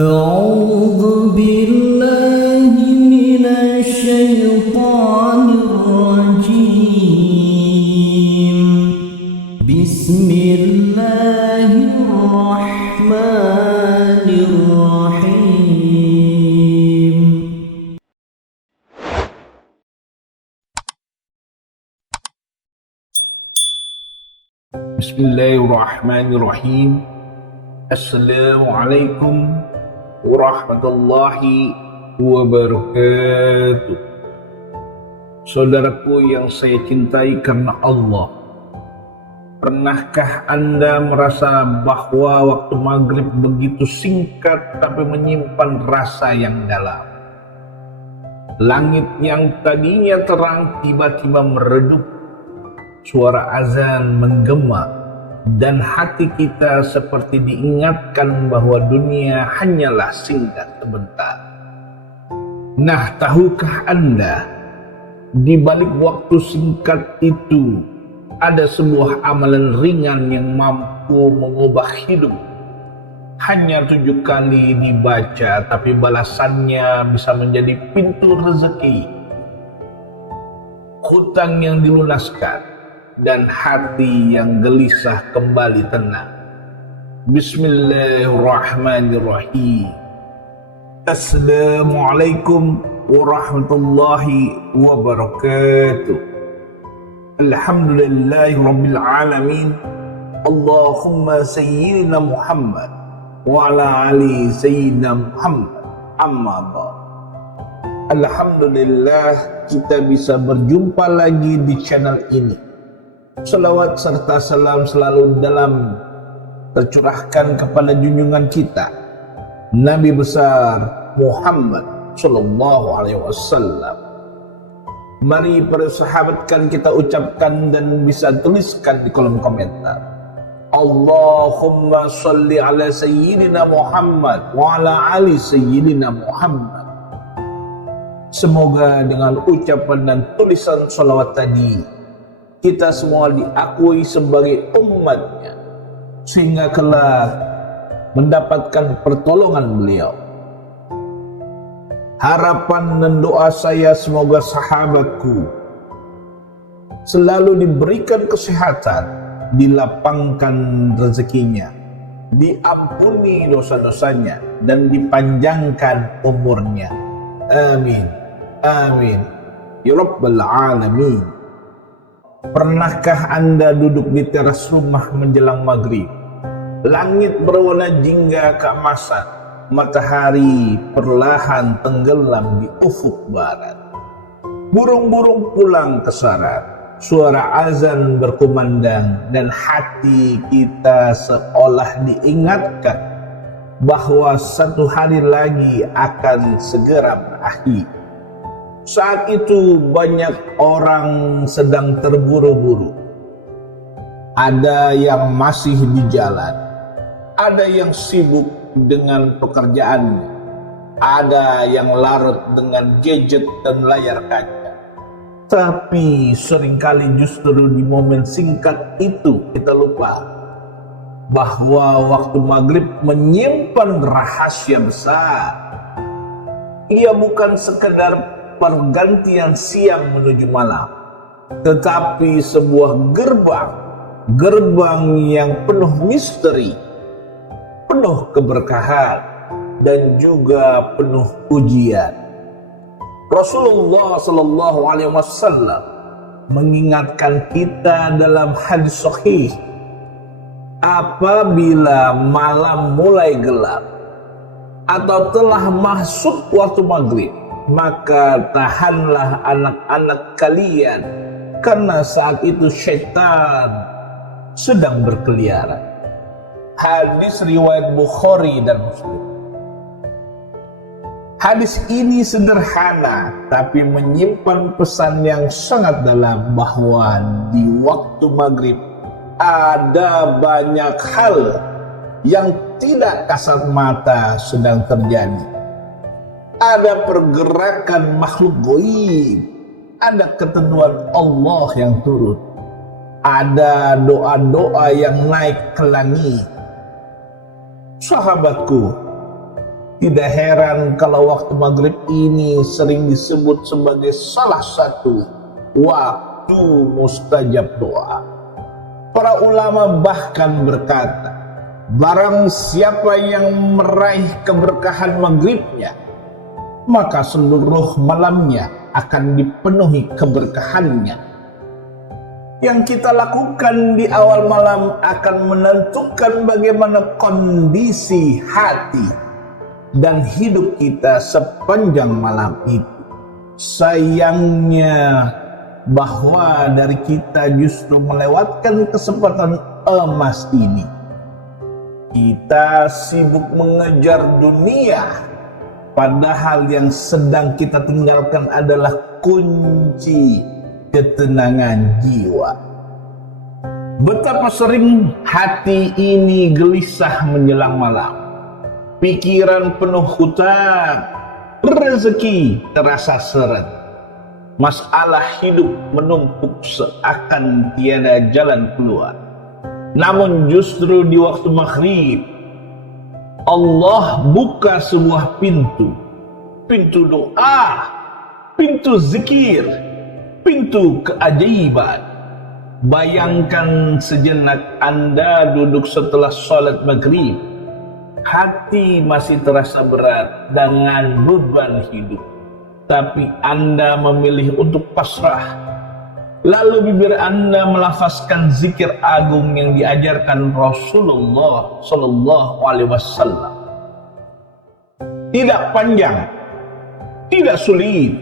أعوذ بالله من الشيطان الرجيم بسم الله الرحمن الرحيم Bismillahirrahmanirrahim. Assalamualaikum warahmatullahi wabarakatuh. Saudaraku yang saya cintai karena Allah, pernahkah Anda merasa bahwa waktu maghrib begitu singkat tapi menyimpan rasa yang dalam? Langit yang tadinya terang tiba-tiba meredup, suara azan menggema, dan hati kita seperti diingatkan bahwa dunia hanyalah singgah sebentar. Nah, tahukah Anda, di balik waktu singkat itu ada sebuah amalan ringan yang mampu mengubah hidup. Hanya 7 kali dibaca, tapi balasannya bisa menjadi pintu rezeki, hutang yang dilunaskan, dan hati yang gelisah kembali tenang. Bismillahirrahmanirrahim. Assalamualaikum warahmatullahi wabarakatuh. Alhamdulillahi rabbil alamin. Allahumma sayyidina Muhammad wa ala ali sayyidina Muhammad. Amma ba'd. Alhamdulillah, kita bisa berjumpa lagi di channel ini. Salawat serta salam selalu dalam tercurahkan kepada junjungan kita, Nabi besar Muhammad sallallahu alaihi wasallam. Mari para sahabat kita ucapkan dan bisa tuliskan di kolom komentar. Allahumma salli ala sayyidina Muhammad wa ala ali sayyidina Muhammad. Semoga dengan ucapan dan tulisan salawat tadi kita semua diakui sebagai umatnya, sehingga kelak mendapatkan pertolongan beliau. Harapan dan doa saya semoga sahabatku selalu diberikan kesehatan, dilapangkan rezekinya, diampuni dosa-dosanya, dan dipanjangkan umurnya. Amin. Amin. Ya Rabbal Alamin. Pernahkah Anda duduk di teras rumah menjelang maghrib? Langit berwarna jingga keemasan, matahari perlahan tenggelam di ufuk barat. Burung-burung pulang ke sarang, suara azan berkumandang, dan hati kita seolah diingatkan bahwa satu hari lagi akan segera berakhir. Saat itu banyak orang sedang terburu-buru. Ada yang masih di jalan, ada yang sibuk dengan pekerjaannya, ada yang larut dengan gadget dan layar kaca. Tapi seringkali justru di momen singkat itu kita lupa bahwa waktu maghrib menyimpan rahasia besar. Ia bukan sekedar pergantian siang menuju malam, tetapi sebuah gerbang yang penuh misteri, penuh keberkahan, dan juga penuh ujian. Rasulullah sallallahu alaihi wasallam mengingatkan kita dalam hadis sahih, apabila malam mulai gelap atau telah masuk waktu maghrib, maka tahanlah anak-anak kalian, karena saat itu syaitan sedang berkeliaran. Hadis riwayat Bukhari dan Muslim. Hadis ini sederhana tapi menyimpan pesan yang sangat dalam, bahwa di waktu maghrib ada banyak hal yang tidak kasat mata sedang terjadi. Ada pergerakan makhluk gaib, ada ketentuan Allah yang turun, ada doa-doa yang naik ke langit. Sahabatku, Tidak heran kalau waktu maghrib ini sering disebut sebagai salah satu waktu mustajab doa. Para ulama bahkan berkata, barang siapa yang meraih keberkahan maghribnya, maka seluruh malamnya akan dipenuhi keberkahannya. Yang kita lakukan di awal malam akan menentukan bagaimana kondisi hati dan hidup kita sepanjang malam itu. Sayangnya bahwa dari kita justru melewatkan kesempatan emas ini. Kita sibuk mengejar dunia, padahal yang sedang kita tinggalkan adalah kunci ketenangan jiwa. Betapa sering hati ini gelisah menjelang malam. Pikiran penuh hutang, rezeki terasa seret. Masalah hidup menumpuk seakan tiada jalan keluar. Namun justru di waktu maghrib, Allah buka sebuah pintu. Pintu doa, pintu zikir, pintu keajaiban. Bayangkan sejenak Anda duduk setelah sholat maghrib. Hati masih terasa berat dengan beban hidup, tapi Anda memilih untuk pasrah. Lalu bibir Anda melafazkan zikir agung yang diajarkan Rasulullah Sallallahu Alaihi Wasallam. Tidak panjang, tidak sulit,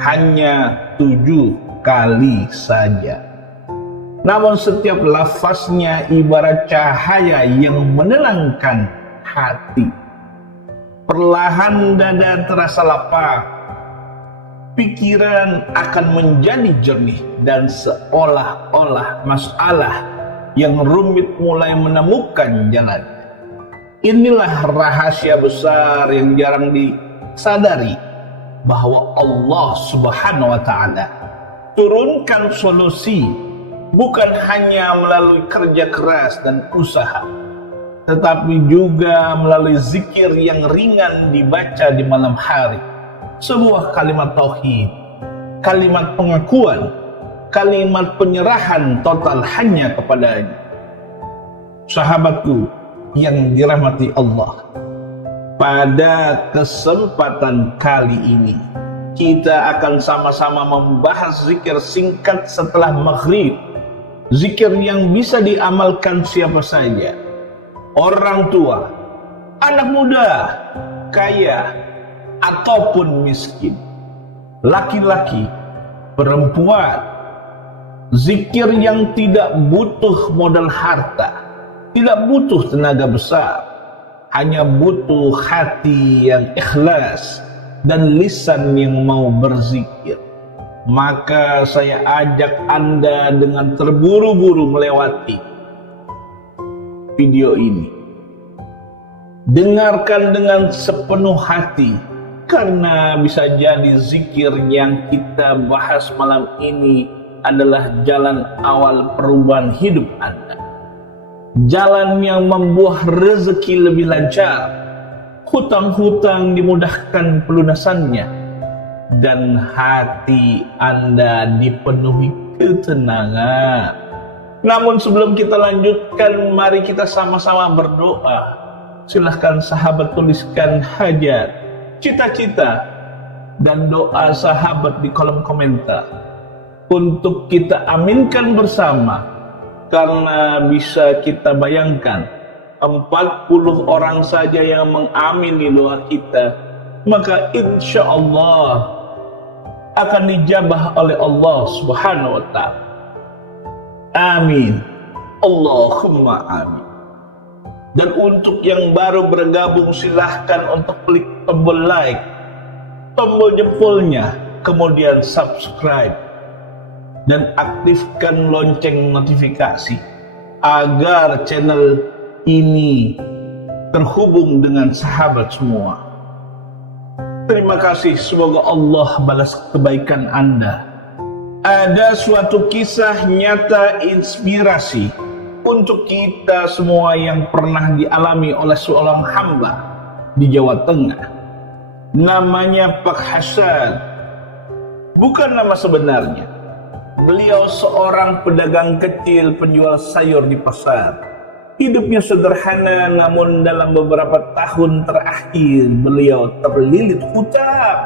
hanya 7 kali saja. Namun setiap lafaznya ibarat cahaya yang menenangkan hati. Perlahan dada terasa lapang, pikiran akan menjadi jernih, dan seolah-olah masalah yang rumit mulai menemukan jalan. Inilah rahasia besar yang jarang disadari, bahwa Allah Subhanahu wa Ta'ala turunkan solusi bukan hanya melalui kerja keras dan usaha, tetapi juga melalui zikir yang ringan dibaca di malam hari. Sebuah kalimat tauhid, kalimat pengakuan, kalimat penyerahan total hanya kepadanya. Sahabatku yang dirahmati Allah, pada kesempatan kali ini kita akan sama-sama membahas zikir singkat setelah maghrib. Zikir yang bisa diamalkan siapa saja, orang tua, anak muda, kaya, ataupun miskin, laki-laki, perempuan. Zikir yang tidak butuh modal harta, tidak butuh tenaga besar, hanya butuh hati yang ikhlas dan lisan yang mau berzikir. Maka saya ajak Anda dengan terburu-buru melewati video ini. Dengarkan dengan sepenuh hati, karena bisa jadi zikir yang kita bahas malam ini adalah jalan awal perubahan hidup Anda. Jalan yang membuah rezeki lebih lancar, hutang-hutang dimudahkan pelunasannya, dan hati Anda dipenuhi ketenangan. Namun sebelum kita lanjutkan, mari kita sama-sama berdoa. Silahkan sahabat tuliskan hajat, cita-cita, dan doa sahabat di kolom komentar untuk kita aminkan bersama. Karena bisa kita bayangkan 40 orang saja yang mengamini doa kita, maka insya Allah akan dijabah oleh Allah Subhanahu wa Ta'ala. Amin. Allahumma amin. Dan untuk yang baru bergabung, silahkan untuk klik tombol like, tombol jempolnya, kemudian subscribe, dan aktifkan lonceng notifikasi agar channel ini terhubung dengan sahabat semua. Terima kasih, semoga Allah balas kebaikan Anda. Ada suatu kisah nyata inspirasi untuk kita semua yang pernah dialami oleh seorang hamba di Jawa Tengah. Namanya Pak Hasan. Bukan nama sebenarnya. Beliau seorang pedagang kecil penjual sayur di pasar. Hidupnya sederhana, namun dalam beberapa tahun terakhir beliau terlilit hutang.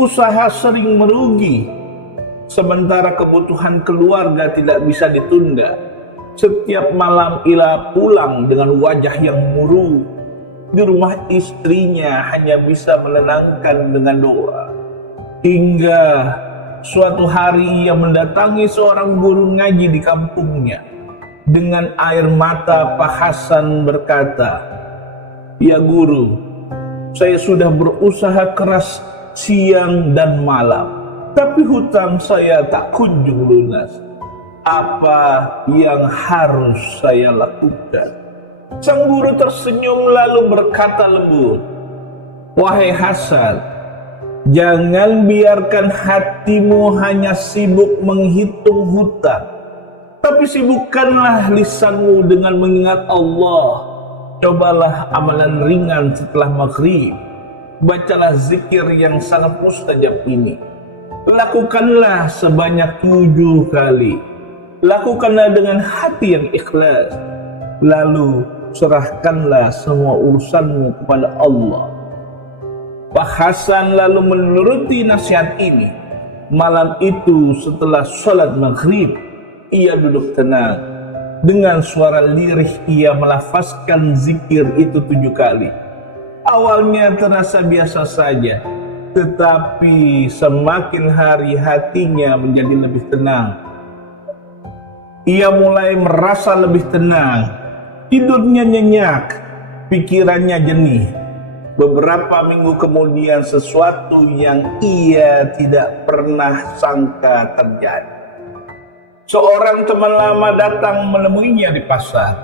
Usaha sering merugi, sementara kebutuhan keluarga tidak bisa ditunda. Setiap malam ia pulang dengan wajah yang murung. Di rumah istrinya hanya bisa menenangkan dengan doa. Hingga suatu hari ia mendatangi seorang guru ngaji di kampungnya. Dengan air mata Pak Hasan berkata, "Ya guru, saya sudah berusaha keras siang dan malam, tapi hutang saya tak kunjung lunas. Apa yang harus saya lakukan?" Sang guru tersenyum lalu berkata lembut, "Wahai Hasan, jangan biarkan hatimu hanya sibuk menghitung hutang. Tapi sibukkanlah lisanmu dengan mengingat Allah. Cobalah amalan ringan setelah maghrib. Bacalah zikir yang sangat mustajab ini. Lakukanlah sebanyak 7 kali. Lakukanlah dengan hati yang ikhlas. Lalu serahkanlah semua urusanmu kepada Allah." Pak Hasan lalu menuruti nasihat ini. Malam itu setelah sholat maghrib, ia duduk tenang. Dengan suara lirih ia melafazkan zikir itu 7 kali. Awalnya terasa biasa saja, tetapi semakin hari hatinya menjadi lebih tenang. Ia mulai merasa lebih tenang, tidurnya nyenyak, pikirannya jernih. Beberapa minggu kemudian sesuatu yang ia tidak pernah sangka terjadi. Seorang teman lama datang menemuinya di pasar.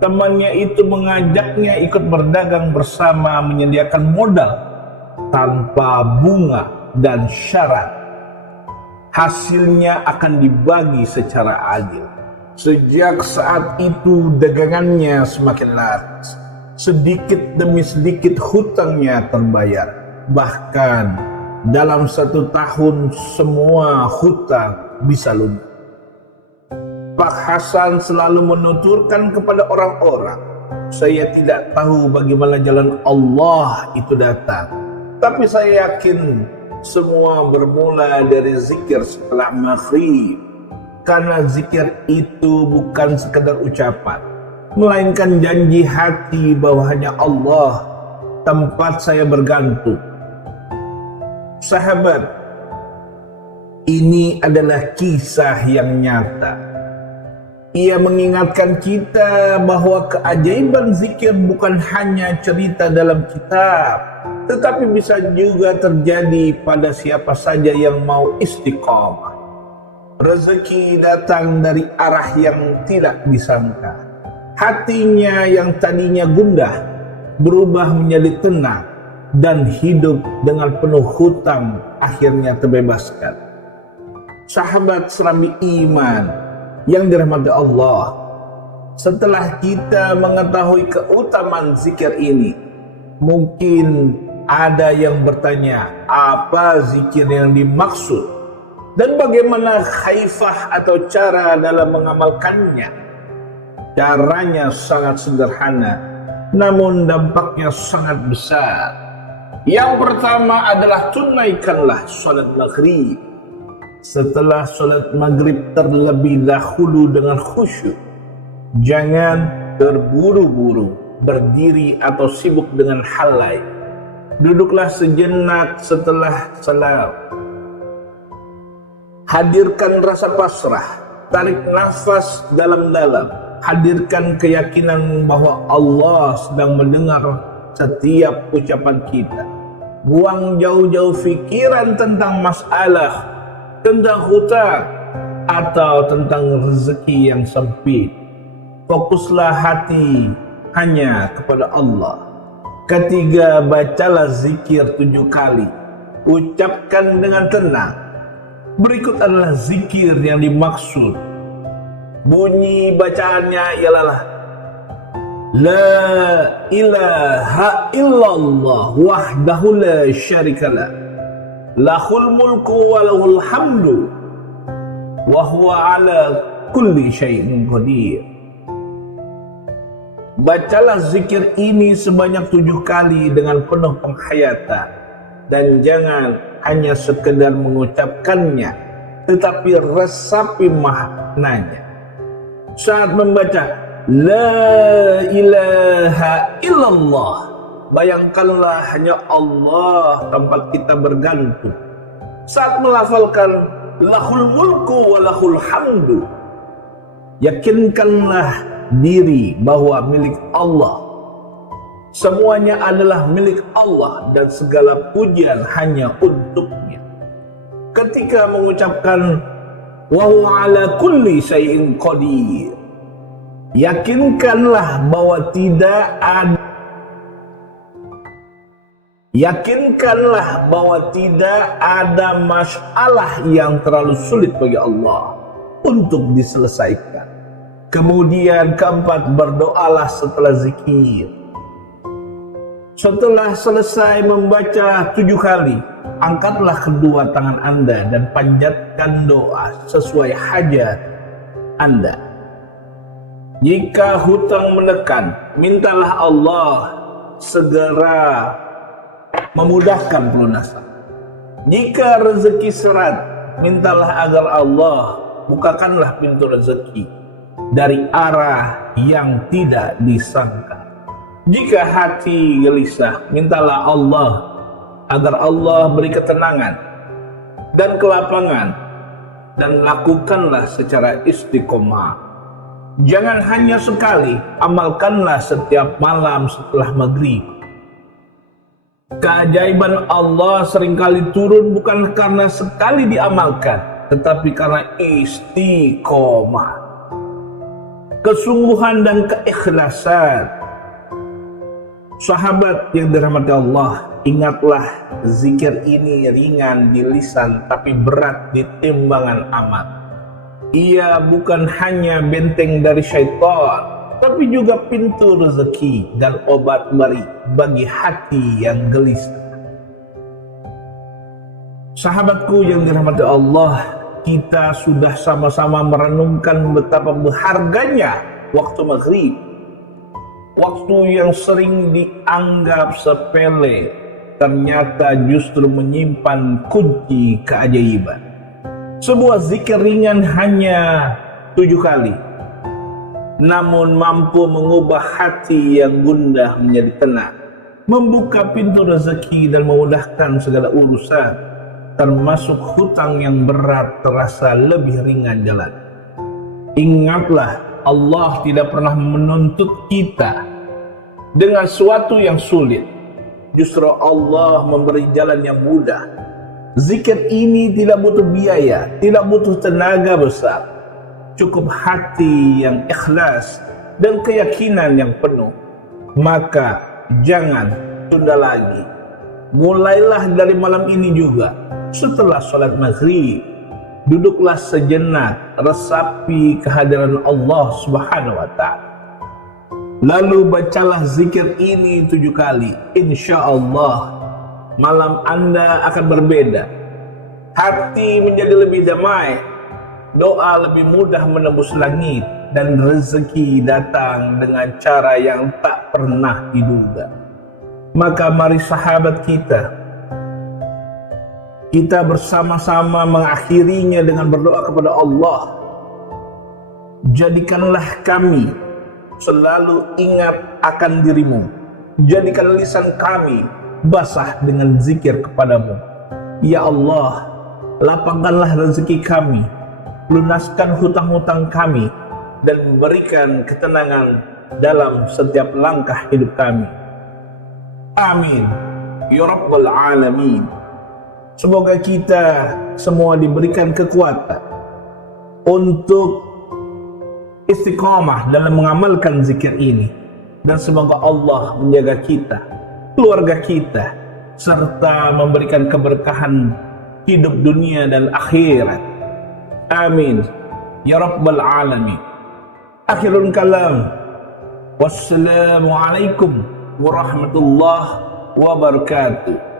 Temannya itu mengajaknya ikut berdagang bersama, menyediakan modal tanpa bunga dan syarat. Hasilnya akan dibagi secara adil. Sejak saat itu dagangannya semakin laris. Sedikit demi sedikit hutangnya terbayar. Bahkan dalam 1 tahun semua hutang bisa lunas. Pak Hasan selalu menuturkan kepada orang-orang, "Saya tidak tahu bagaimana jalan Allah itu datang, tapi saya yakin semua bermula dari zikir setelah maghrib. Karena zikir itu bukan sekedar ucapan, melainkan janji hati bahwa hanya Allah tempat saya bergantung." Sahabat, ini adalah kisah yang nyata. Ia mengingatkan kita bahwa keajaiban zikir bukan hanya cerita dalam kitab, tetapi bisa juga terjadi pada siapa saja yang mau istiqomah. Rezeki datang dari arah yang tidak disangka. Hatinya yang tadinya gundah berubah menjadi tenang, dan hidup dengan penuh hutang akhirnya terbebaskan. Sahabat serambi iman yang dirahmati Allah, setelah kita mengetahui keutamaan zikir ini, mungkin ada yang bertanya, apa zikir yang dimaksud dan bagaimana khaifah atau cara dalam mengamalkannya? Caranya sangat sederhana, namun dampaknya sangat besar. Yang pertama adalah tunaikanlah sholat maghrib. Setelah sholat maghrib terlebih dahulu dengan khusyuk. Jangan terburu-buru berdiri atau sibuk dengan hal lain. Duduklah sejenak setelah salam. Hadirkan rasa pasrah, tarik nafas dalam-dalam. Hadirkan keyakinan bahwa Allah sedang mendengar setiap ucapan kita. Buang jauh-jauh pikiran tentang masalah, tentang hutang, atau tentang rezeki yang sempit. Fokuslah hati hanya kepada Allah. Ketiga, bacalah zikir 7 kali. Ucapkan dengan tenang. Berikut adalah zikir yang dimaksud. Bunyi bacaannya ialah La ilaha illallah wahdahu la syarikalah, lahul mulku wa lahul hamdu wa huwa ala kulli syai'in qadir. Bacalah zikir ini sebanyak 7 kali dengan penuh penghayatan, dan jangan hanya sekedar mengucapkannya, tetapi resapi maknanya. Saat membaca La ilaha illallah, bayangkanlah hanya Allah tempat kita bergantung. Saat melafalkan lahul mulku wa lahul hamdu, yakinkanlah diri bahwa milik Allah, semuanya adalah milik Allah dan segala pujian hanya untuknya. Ketika mengucapkan wa huwa ala kulli syai'in qadir, yakinkanlah bahwa tidak ada masalah yang terlalu sulit bagi Allah untuk diselesaikan. Kemudian keempat, berdoalah setelah zikir. Setelah selesai membaca 7 kali, angkatlah kedua tangan Anda dan panjatkan doa sesuai hajat Anda. Jika hutang menekan, mintalah Allah segera memudahkan pelunasan. Jika rezeki serat, mintalah agar Allah bukakanlah pintu rezeki dari arah yang tidak disangka. Jika hati gelisah, mintalah Allah agar Allah beri ketenangan dan kelapangan, dan lakukanlah secara istiqomah. Jangan hanya sekali, amalkanlah setiap malam setelah maghrib. Keajaiban Allah seringkali turun bukan karena sekali diamalkan, tetapi karena istiqomah, kesungguhan dan keikhlasan. Sahabat yang dirahmati Allah, ingatlah zikir ini ringan di lisan tapi berat di timbangan amal. Ia bukan hanya benteng dari syaitan, tapi juga pintu rezeki dan obat bagi hati yang gelisah. Sahabatku yang dirahmati Allah, kita sudah sama-sama merenungkan betapa berharganya waktu maghrib. Waktu yang sering dianggap sepele, ternyata justru menyimpan kunci keajaiban. Sebuah zikir ringan hanya 7 kali, namun mampu mengubah hati yang gundah menjadi tenang, membuka pintu rezeki dan memudahkan segala urusan, termasuk hutang yang berat terasa lebih ringan jalan. Ingatlah, Allah tidak pernah menuntut kita dengan sesuatu yang sulit. Justru Allah memberi jalan yang mudah. Zikir ini tidak butuh biaya, tidak butuh tenaga besar. Cukup hati yang ikhlas dan keyakinan yang penuh. Maka jangan tunda lagi. Mulailah dari malam ini juga. Setelah sholat maghrib, duduklah sejenak, resapi kehadiran Allah Subhanahu wa Ta'ala. Lalu bacalah zikir ini 7 kali. Insya Allah malam Anda akan berbeda. Hati menjadi lebih damai, doa lebih mudah menembus langit, dan rezeki datang dengan cara yang tak pernah diduga. Maka mari sahabat kita bersama-sama mengakhirinya dengan berdoa kepada Allah. Jadikanlah kami selalu ingat akan dirimu. Jadikan lisan kami basah dengan zikir kepadamu. Ya Allah, lapangkanlah rezeki kami, lunaskan hutang-hutang kami, dan berikan ketenangan dalam setiap langkah hidup kami. Amin ya Rabbal Alamin. Semoga kita semua diberikan kekuatan untuk istiqamah dalam mengamalkan zikir ini, dan semoga Allah menjaga kita, keluarga kita, serta memberikan keberkahan hidup dunia dan akhirat. Amin ya Rabbal Alamin. Akhirul kalam, Wassalamualaikum warahmatullahi wabarakatuh.